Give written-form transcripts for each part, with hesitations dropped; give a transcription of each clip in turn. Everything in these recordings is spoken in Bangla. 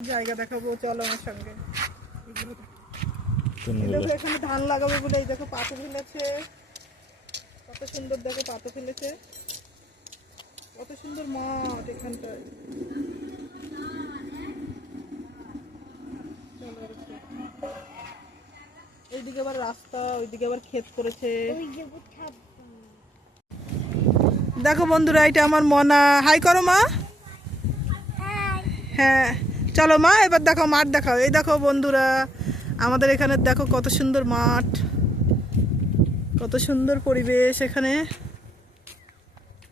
জায়গা দেখাবো, চলো আমার সঙ্গে। দেখো এখানে ধান লাগাবে বলে এই দেখো পাতা ফেলেছে, কত সুন্দর দেখো পাতা ফেলেছে, কত সুন্দর মাঠ এখানটায়। এইদিকে আবার রাস্তা, ওইদিকে আবার ক্ষেত করেছে। দেখো বন্ধুরা, এটা আমার মনা। হাই করো মা। হ্যাঁ চলো মা, এবার দেখো মাঠ দেখাও। এই দেখো বন্ধুরা, আমাদের এখানে দেখো কত সুন্দর মাঠ, কত সুন্দর পরিবেশ এখানে।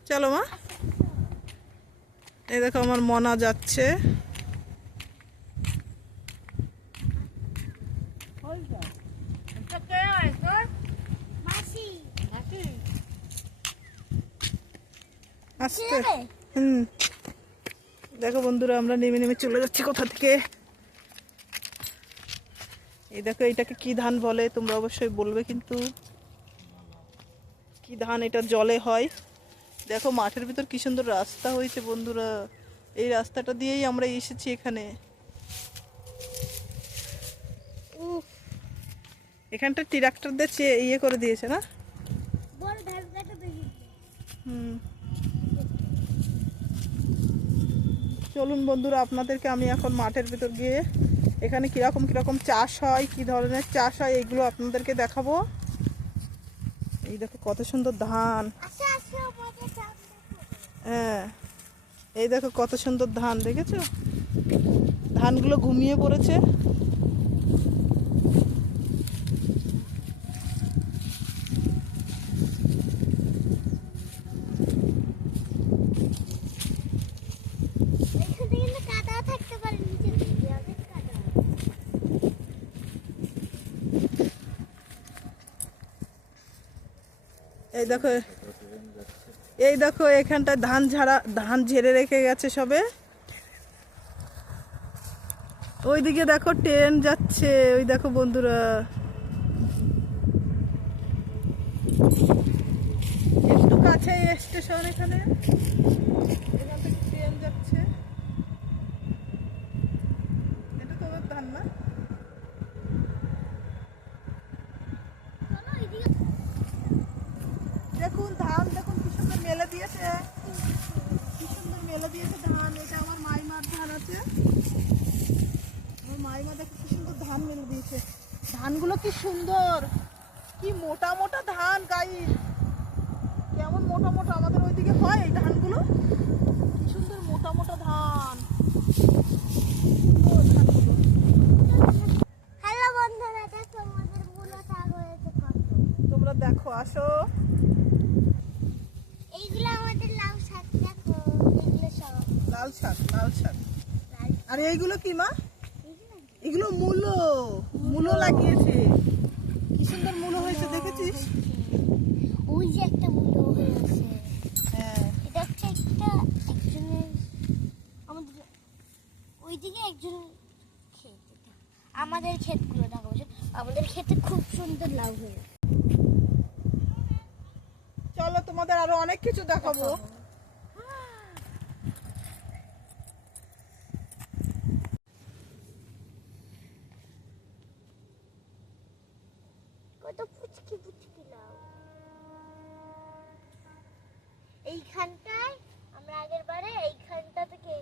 চলো মা। এই দেখো আমার মনা যাচ্ছে। আস্তে। দেখো বন্ধুরা, আমরা নেমে নেমে চলে যাচ্ছি কোথা থেকে। এই দেখো, এটাকে কি ধান বলে তোমরা অবশ্যই বলবে কিন্তু। কি ধান এটা, জলে হয়। দেখো মাঠের ভিতর কি সুন্দর রাস্তা হয়েছে বন্ধুরা। এই রাস্তাটা দিয়েই আমরা এসেছি এখানে। এখানটা ট্রাক্টর দিয়ে ইয়ে করে দিয়েছে না। চলুন বন্ধুরা, আপনাদেরকে আমি এখন মাঠের ভিতর গিয়ে এখানে কিরকম কিরকম চাষ হয়, কি ধরনের চাষ হয়, এইগুলো আপনাদেরকে দেখাবো। এই দেখো কত সুন্দর ধান। হ্যাঁ এই দেখো কত সুন্দর ধান, দেখেছো ধানগুলো ঘুমিয়ে পড়েছে। এই দেখো এখানটা ধান ঝেড়ে রেখে গেছে সবে। ওইদিকে দেখো ট্রেন যাচ্ছে, ওই দেখো বন্ধুরা। একটু কাছে স্টেশন, এখানে এখান থেকে ট্রেন যাচ্ছে। এটা তোমার ধান না? দেখুন ধান, দেখুন কি সুন্দর মেলে দিয়েছে, কি সুন্দর মেলে দিয়েছে ধান। এটা আমার মাইমার ধান আছে। আমার মাইমা দেখো কি সুন্দর ধান মেলে দিয়েছে। ধানগুলো কি সুন্দর, কি মোটা মোটা ধান গাইস, কেমন মোটা মোটা। আমাদের ওইদিকে হয় এই ধানগুলো, কি সুন্দর মোটা মোটা ধান। হ্যালো বন্ধুরা, দেখো আমাদের মূলো শাক হয়েছে কত। তোমরা দেখো, আসো। এইগুলো আমাদের লাউ শাক, দেখো এগুলো সব লাল শাক, লাল শাক। আর এইগুলো কি মা? এগুলো মূলো, মূলো লাগিয়েছে। কি সুন্দর মূলো হয়েছে, দেখেছিস? ওই যে একটা মূলো হয়েছে। হ্যাঁ এটা হচ্ছে একটা একজনের, আমাদের ওইদিকে একজনের ক্ষেত। আমাদের ক্ষেতগুলো দেখো, আমাদের ক্ষেতে খুব সুন্দর লাউ হয়েছে। চলো তোমাদের আরো অনেক কিছু দেখাবো। কত পুচকি পুচকি লাউ। এইখানটায় আমরা আগের বারে এইখান থেকে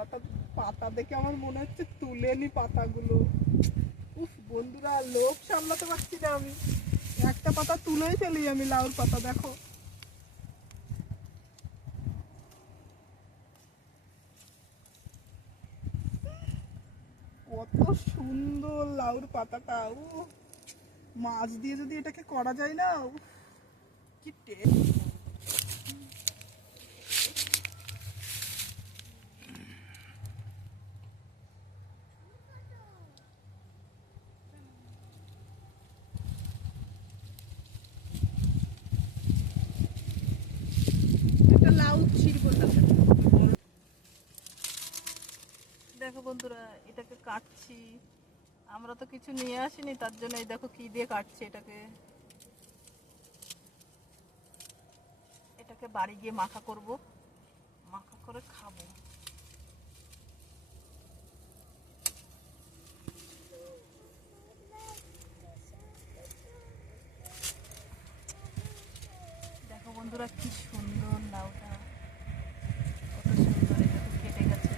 পাতাটা, পাতা দেখে আমার মনে হচ্ছে তুলে নি পাতাগুলো। উফ বন্ধুরা, লোভ সামলাতে পারছি না আমি, একটা পাতা তুলেই ফেলি আমি, লাউর পাতা দেখো। কত সুন্দর লাউর পাতাটা। ও মাছ দিয়ে যদি এটাকে করা যায় না, উফ, কি টেস্ট। একটা লাউ ছিড়বো তাহলে। দেখো বন্ধুরা, এটাকে কাটছি। আমরা তো কিছু নিয়ে আসিনি, তার জন্য এই দেখো কি দিয়ে কাটছি এটাকে। এটাকে বাড়ি গিয়ে মাখা করব, মাখা করে খাবো। দেখো বন্ধুরা, কি সুন্দর লাউটা, কত সুন্দর। এটা তো কেটে গেছে।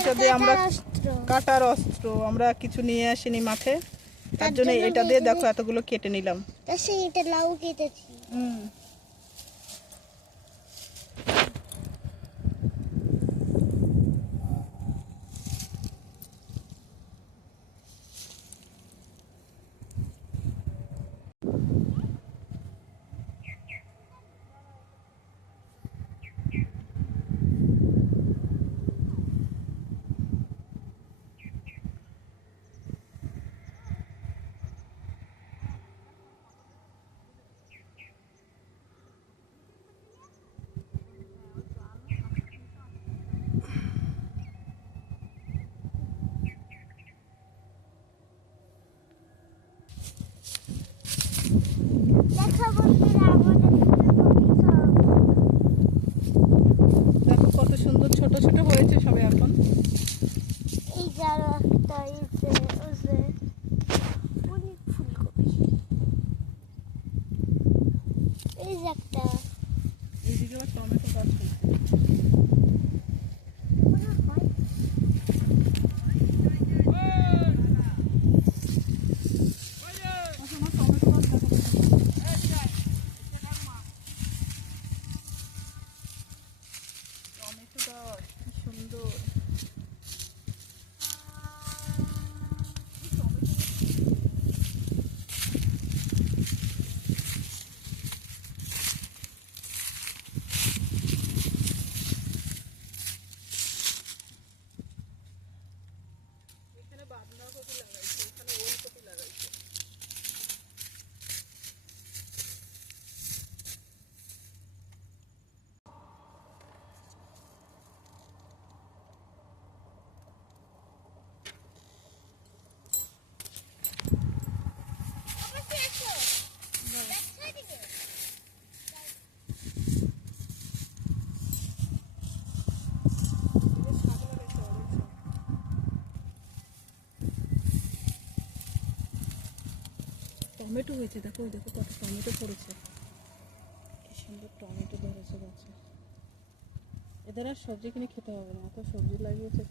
এটা দিয়ে আমরা কাটার অস্ত্র, আমরা কিছু নিয়ে আসিনি মাঠে, তার জন্য এটা দিয়ে দেখো এতগুলো কেটে নিলাম। এটা লাউ কেটেছি। দেখো বন্ধুরা, আমাদের দেখো কত সুন্দর ছোট ছোট হয়েছে সবে এখন। এই যার একটা অনেক ফুলকপি, এই যে একটা এইদিকে আবার টমেটো গাছ হয়েছে। মনে হয় আমার টমেটো গাছ দেখো। টমেটো গাছ কি সুন্দর। এখানে বাঁধাকপি লাগাইছে, এখানে ওলকপি লাগাইছে। টমেটো হয়েছে, দেখো দেখো কত টমেটো পড়েছে, কি সুন্দর টমেটো ধরেছে গাছে। এদের আর সবজি কিনে খেতে হবে না, এত সবজি লাগিয়েছে।